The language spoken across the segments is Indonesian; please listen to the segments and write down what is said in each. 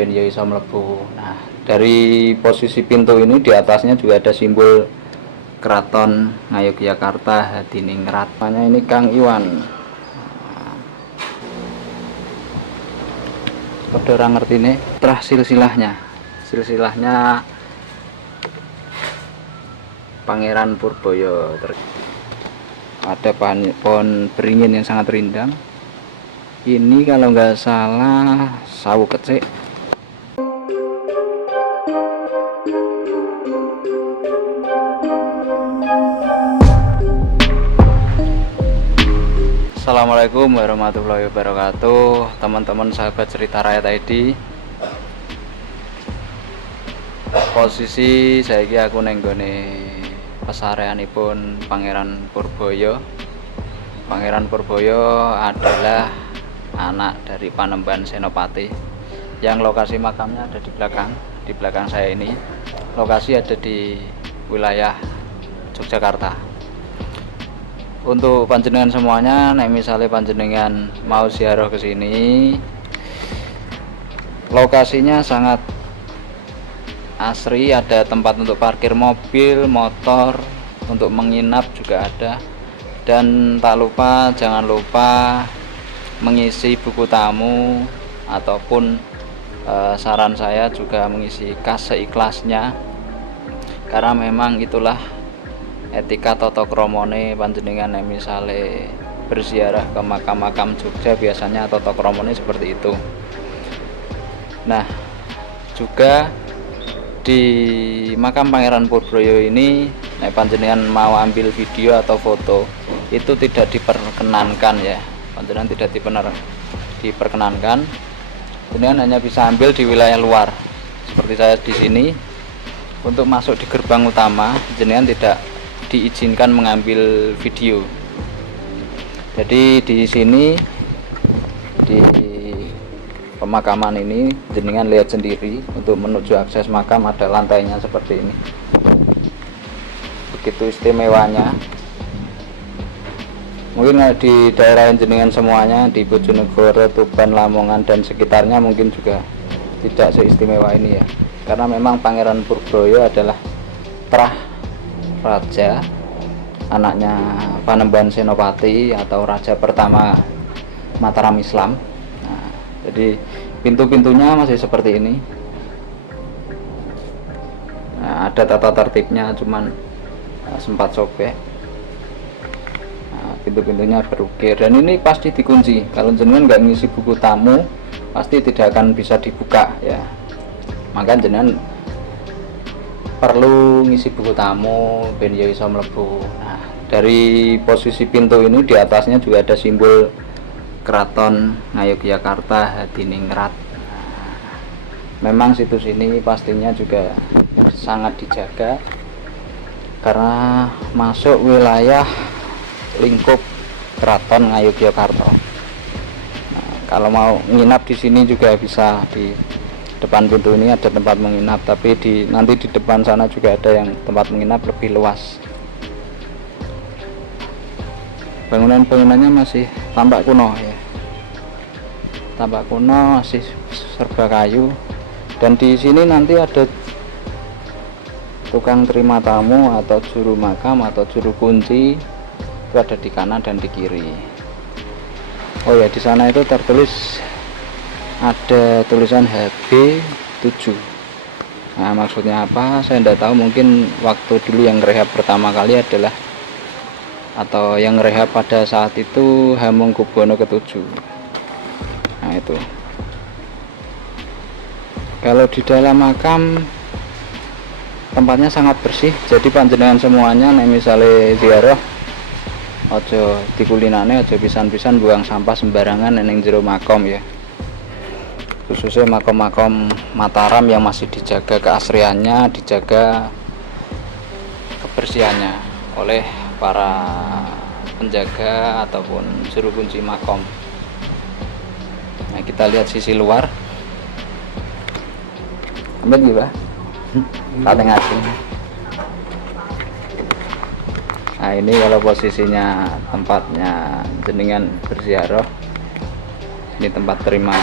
ben yo iso mlebu. Nah, dari posisi pintu ini di atasnya juga ada simbol Keraton Ngayogyakarta Hadiningrat. Namanya ini Kang Iwan. Kode orang ngerti nih, terah silsilahnya Pangeran Purboyo. Ada pohon beringin yang sangat rindang. Ini kalau nggak salah sawu kecik. Assalamualaikum warahmatullahi wabarakatuh, teman-teman sahabat cerita rakyat ID. Posisi saiki aku nenggone pesareanipun Pangeran Purboyo. Pangeran Purboyo adalah anak dari Panembahan Senopati. Yang lokasi makamnya ada di belakang saya ini. Lokasi ada di wilayah Yogyakarta. Untuk panjenengan semuanya, nek misalnya panjenengan mau ziarah ke sini, lokasinya sangat asri, ada tempat untuk parkir mobil, motor, untuk menginap juga ada. Dan tak lupa, jangan lupa mengisi buku tamu ataupun saran saya juga mengisi kas seikhlasnya, karena memang itulah etika tata kramane panjenengan yang misalnya berziarah ke makam-makam Jogja, biasanya tata kramane seperti itu. Nah, juga di makam Pangeran Purboyo ini, nek panjenengan mau ambil video atau foto itu tidak diperkenankan ya, panjenengan tidak diperkenankan. Panjenengan hanya bisa ambil di wilayah luar, seperti saya di sini. Untuk masuk di gerbang utama, panjenengan tidak diizinkan mengambil video. Jadi di sini, di pemakaman ini, jenengan lihat sendiri, untuk menuju akses makam ada lantainya seperti ini. Begitu istimewanya. Mungkin di daerah jenengan semuanya, di Bojonegoro, Tuban, Lamongan dan sekitarnya mungkin juga tidak seistimewa ini ya, karena memang Pangeran Purboyo adalah terah raja, anaknya Panembahan Senopati atau raja pertama Mataram Islam. Nah, jadi pintu-pintunya masih seperti ini. Nah, ada tata tertibnya, cuman sempat sobek. Nah, pintu-pintunya berukir dan ini pasti dikunci. Kalau jenengan nggak ngisi buku tamu, pasti tidak akan bisa dibuka ya. Maka jenengan perlu ngisi buku tamu ben yo iso mlebu. Nah, dari posisi pintu ini di atasnya juga ada simbol Keraton Ngayogyakarta Hadiningrat. Nah, memang situs ini pastinya juga sangat dijaga karena masuk wilayah lingkup Keraton Ngayogyakarta. Nah, kalau mau nginap di sini juga bisa, di depan pintu ini ada tempat menginap, tapi nanti di depan sana juga ada yang tempat menginap lebih luas. Bangunannya masih tampak kuno ya, tampak kuno, masih serba kayu. Dan di sini nanti ada tukang terima tamu atau juru makam atau juru kunci, itu ada di kanan dan di kiri. Oh ya, di sana itu tertulis, ada tulisan HB7. Nah, maksudnya apa saya tidak tahu. Mungkin waktu dulu yang rehab pertama kali adalah, atau yang rehab pada saat itu Hamengkubuwono ke-7. Nah, itu kalau di dalam makam tempatnya sangat bersih. Jadi panjenengan semuanya nek misalnya ziarah, ojo dikulinane, ojo pisan-pisan buang sampah sembarangan ning jero makam ya, khususnya makom-makom Mataram yang masih dijaga keasriannya, dijaga kebersihannya oleh para penjaga ataupun juru kunci makom. Nah, kita lihat sisi luar. Ambil juga paling asing. Nah, ini kalau posisinya tempatnya jenengan berziarah, ini tempat terima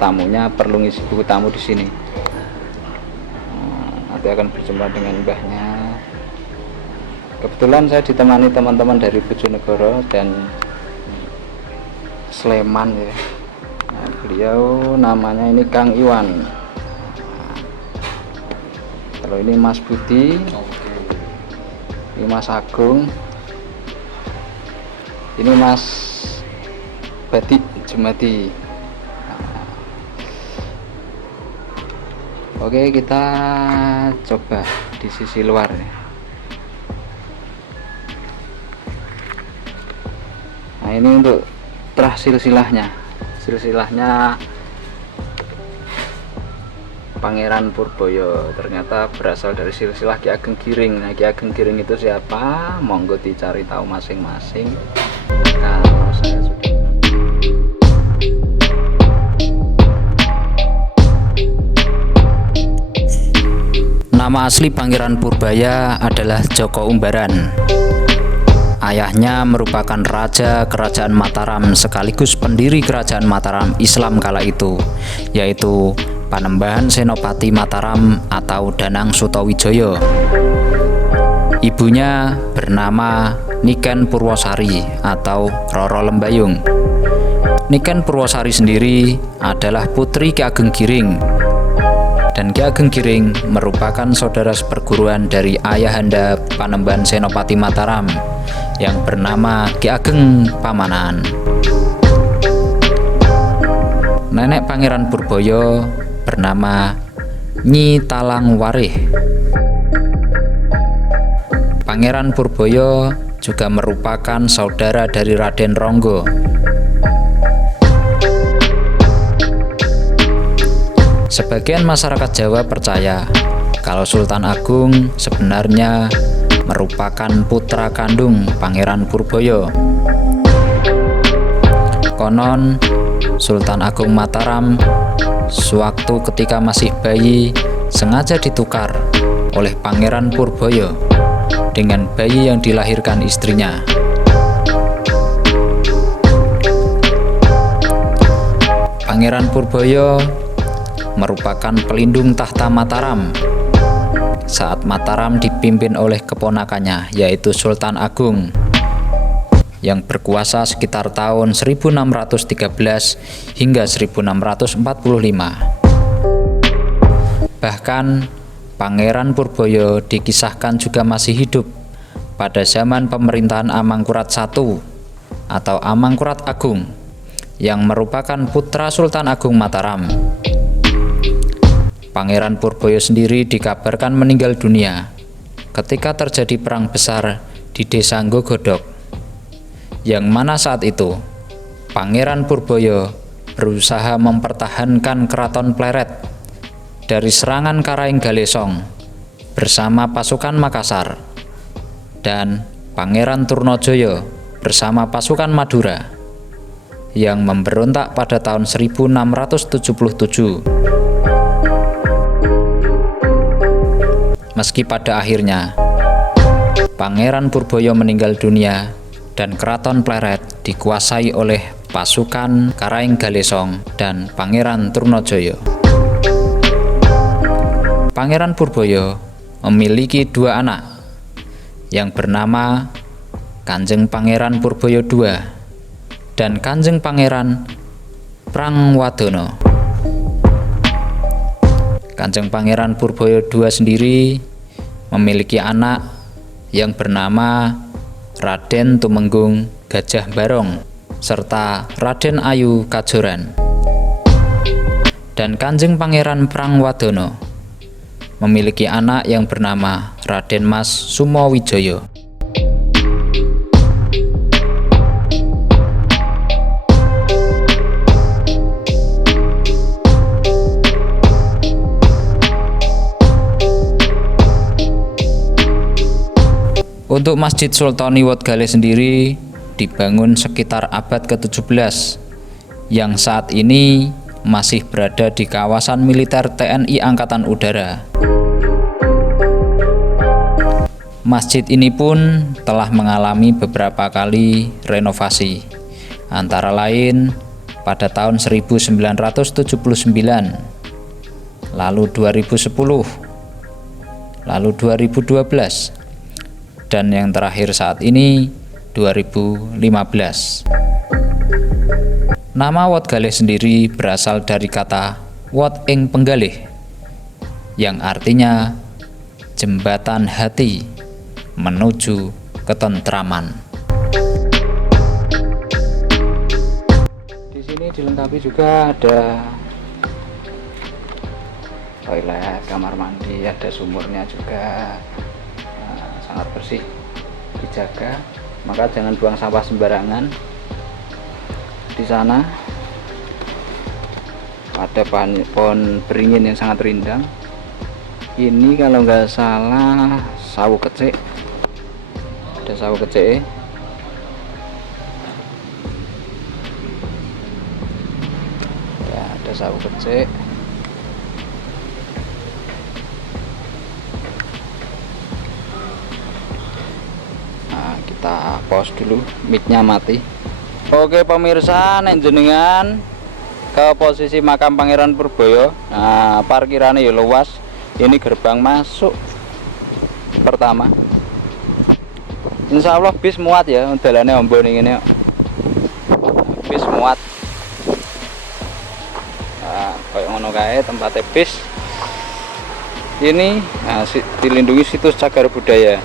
tamunya perlu ngisi buku tamu di sini. Nanti akan berjumpa dengan mbahnya. Kebetulan saya ditemani teman-teman dari Bojonegoro dan Sleman ya. Nah, beliau namanya ini Kang Iwan. Kalau ini Mas Budi, ini Mas Agung, ini Mas Badi Jumadi. Oke, kita coba di sisi luar ya. Nah, ini untuk terah silsilahnya Pangeran Purboyo, ternyata berasal dari silsilah Ki Ageng Giring. Nah, Ki Ageng Giring itu siapa? Monggo dicari tahu masing-masing. Kalau saya sudah nama asli Pangeran Purbaya adalah Joko Umbaran. Ayahnya merupakan raja kerajaan Mataram sekaligus pendiri kerajaan Mataram Islam kala itu, yaitu Panembahan Senopati Mataram atau Danang Sutawijaya. Ibunya bernama Niken Purwosari atau Roro Lembayung. Niken Purwosari sendiri adalah putri Ki Ageng Giring. Dan Ki Ageng Giring merupakan saudara seperguruan dari ayahanda Panembahan Senopati Mataram yang bernama Ki Ageng Pamanan. Nenek Pangeran Purboyo bernama Nyi Talangwarih. Pangeran Purboyo juga merupakan saudara dari Raden Ronggo. Sebagian masyarakat Jawa percaya kalau Sultan Agung sebenarnya merupakan putra kandung Pangeran Purboyo. Konon Sultan Agung Mataram sewaktu ketika masih bayi sengaja ditukar oleh Pangeran Purboyo dengan bayi yang dilahirkan istrinya. Pangeran Purboyo merupakan pelindung tahta Mataram saat Mataram dipimpin oleh keponakannya yaitu Sultan Agung yang berkuasa sekitar tahun 1613 hingga 1645. Bahkan Pangeran Purboyo dikisahkan juga masih hidup pada zaman pemerintahan Amangkurat I atau Amangkurat Agung yang merupakan putra Sultan Agung Mataram. Pangeran Purboyo sendiri dikabarkan meninggal dunia ketika terjadi perang besar di desa Nggogodok, yang mana saat itu Pangeran Purboyo berusaha mempertahankan Keraton Pleret dari serangan Karaing Galesong bersama pasukan Makassar, dan Pangeran Trunojoyo bersama pasukan Madura yang memberontak pada tahun 1677. Meski pada akhirnya Pangeran Purboyo meninggal dunia dan Keraton Pleret dikuasai oleh pasukan Karaing Galesong dan Pangeran Trunojoyo. Pangeran Purboyo memiliki dua anak yang bernama Kanjeng Pangeran Purboyo II dan Kanjeng Pangeran Prangwadono. Kanjeng Pangeran Purboyo II sendiri memiliki anak yang bernama Raden Tumenggung Gajah Barong serta Raden Ayu Kajoran. Dan Kanjeng Pangeran Prangwadono memiliki anak yang bernama Raden Mas Sumowijoyo. Untuk Masjid Sultani Wodgale sendiri dibangun sekitar abad ke-17 yang saat ini masih berada di kawasan militer TNI Angkatan Udara. Masjid ini pun telah mengalami beberapa kali renovasi, antara lain pada tahun 1979, lalu 2010, lalu 2012, dan yang terakhir saat ini 2015. Nama Wat Galih sendiri berasal dari kata Wat ing penggalih, yang artinya jembatan hati menuju ketentraman. Di sini dilengkapi juga ada toilet, kamar mandi, ada sumurnya juga. Nah, sangat bersih, dijaga, maka jangan buang sampah sembarangan. Di sana ada pohon beringin yang sangat rindang. Ini kalau nggak salah sawo kecik, ada sawo kecik. Ya, ada sawo kecik. Nah, kita pause dulu, mic-nya mati. Oke pemirsa, nek jenengan ke posisi makam Pangeran Purbaya, nah parkirannya ya luas. Ini gerbang masuk pertama. Insya Allah bis muat ya, dalannya ombon ini. Bis muat. Nah, kayak ngono kae tempatnya bis. Ini nah, dilindungi situs cagar budaya.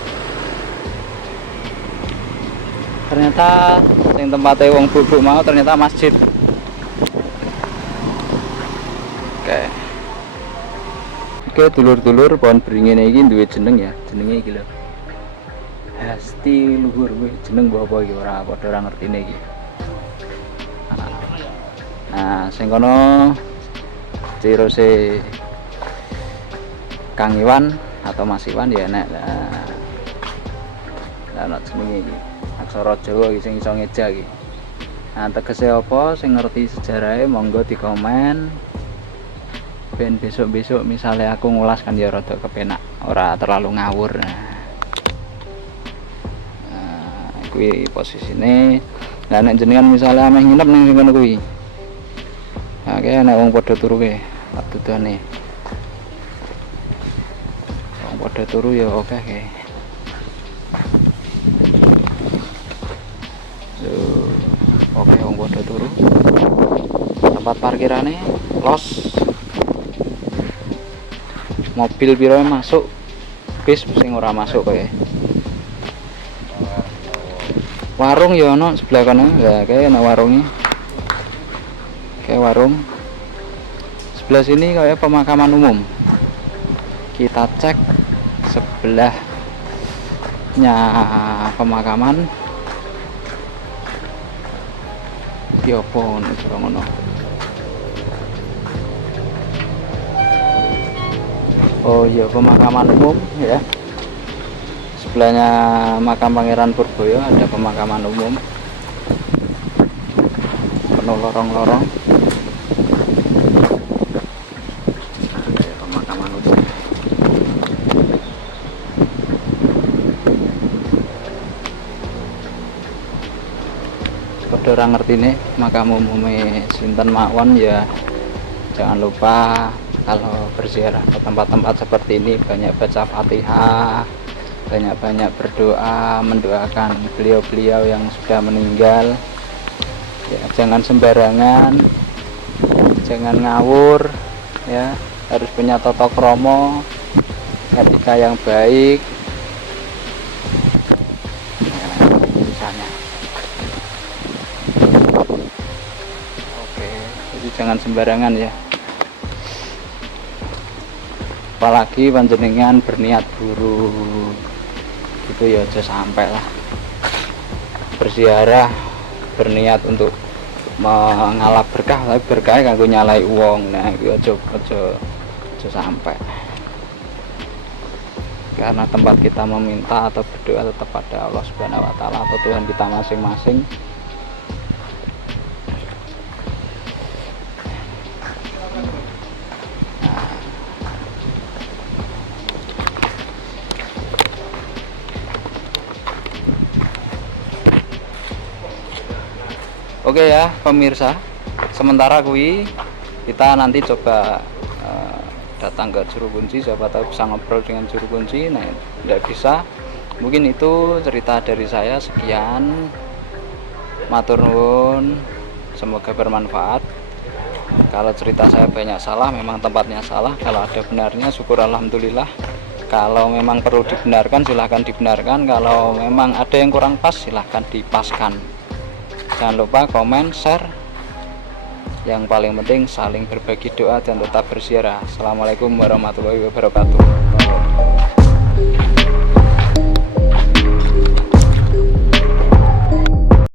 Ternyata yang tempatnya wong bubuk mau ternyata masjid. Oke dulur-dulur, pohon beringin ini duwe jeneng ya, jenenge iki lho. Hasti luhur kuwi jeneng mbok apa iki ora padha ora ngertine iki. Nah, sing kono cirose Kang Iwan atau Mas Iwan ya nek ana jenenge iki. Aksara Jawa iki sing iso ngeja iki. Nah, tegese apa sing ngerti sejarahnya monggo di komen. Ben besok-besok misalnya aku ngulas kan ya rada kepenak, ora terlalu ngawur. Nah, kuwi posisine. Lah nek jenengan misalnya ameh nginep ning ngono kuwi. Nah, kaya nek wong padha turu ke, tak dudane. Wong padha turu ya oke ke. Oke, wong padha turu. Tempat parkirannya los. Mobil piro masuk, bis sing ora masuk kayak. Warung ya ono sebelah kono, ya kayak ana warungnya. Kayak warung. Sebelah sini kayak pemakaman umum. Kita cek sebelahnya pemakaman. Ya pon ngono. Oh iya, pemakaman umum ya. Sebelahnya makam Pangeran Purbaya ada pemakaman umum. Penuh lorong-lorong. Pemakaman umum. Padha ora ngertine makam umume sinten mawon ya. Jangan lupa kalau berziarah ke tempat-tempat seperti ini banyak baca Fatihah, banyak-banyak berdoa, mendoakan beliau-beliau yang sudah meninggal. Ya, jangan sembarangan, jangan ngawur, ya harus punya tata krama, etika yang baik. Ya, misalnya. Oke, jadi jangan sembarangan ya. Apalagi panjenengan berniat buruk gitu ya aja sampai lah. Berziarah berniat untuk mengalap berkah tapi berkah kanggo nyalai uang. Nah itu aja sampai, karena tempat kita meminta atau berdoa tetap pada Allah Subhanahu wa Ta'ala atau Tuhan kita masing-masing. Oke ya pemirsa, sementara kita nanti coba datang ke juru kunci, siapa tahu bisa ngobrol dengan juru kunci. Nah, tidak bisa, mungkin itu cerita dari saya. Sekian, matur nuwun, semoga bermanfaat. Kalau cerita saya banyak salah, memang tempatnya salah. Kalau ada benarnya, syukur alhamdulillah. Kalau memang perlu dibenarkan, silahkan dibenarkan. Kalau memang ada yang kurang pas, silahkan dipaskan. Jangan lupa komen, share. Yang paling penting saling berbagi doa dan tetap bersiarah. Assalamualaikum warahmatullahi wabarakatuh.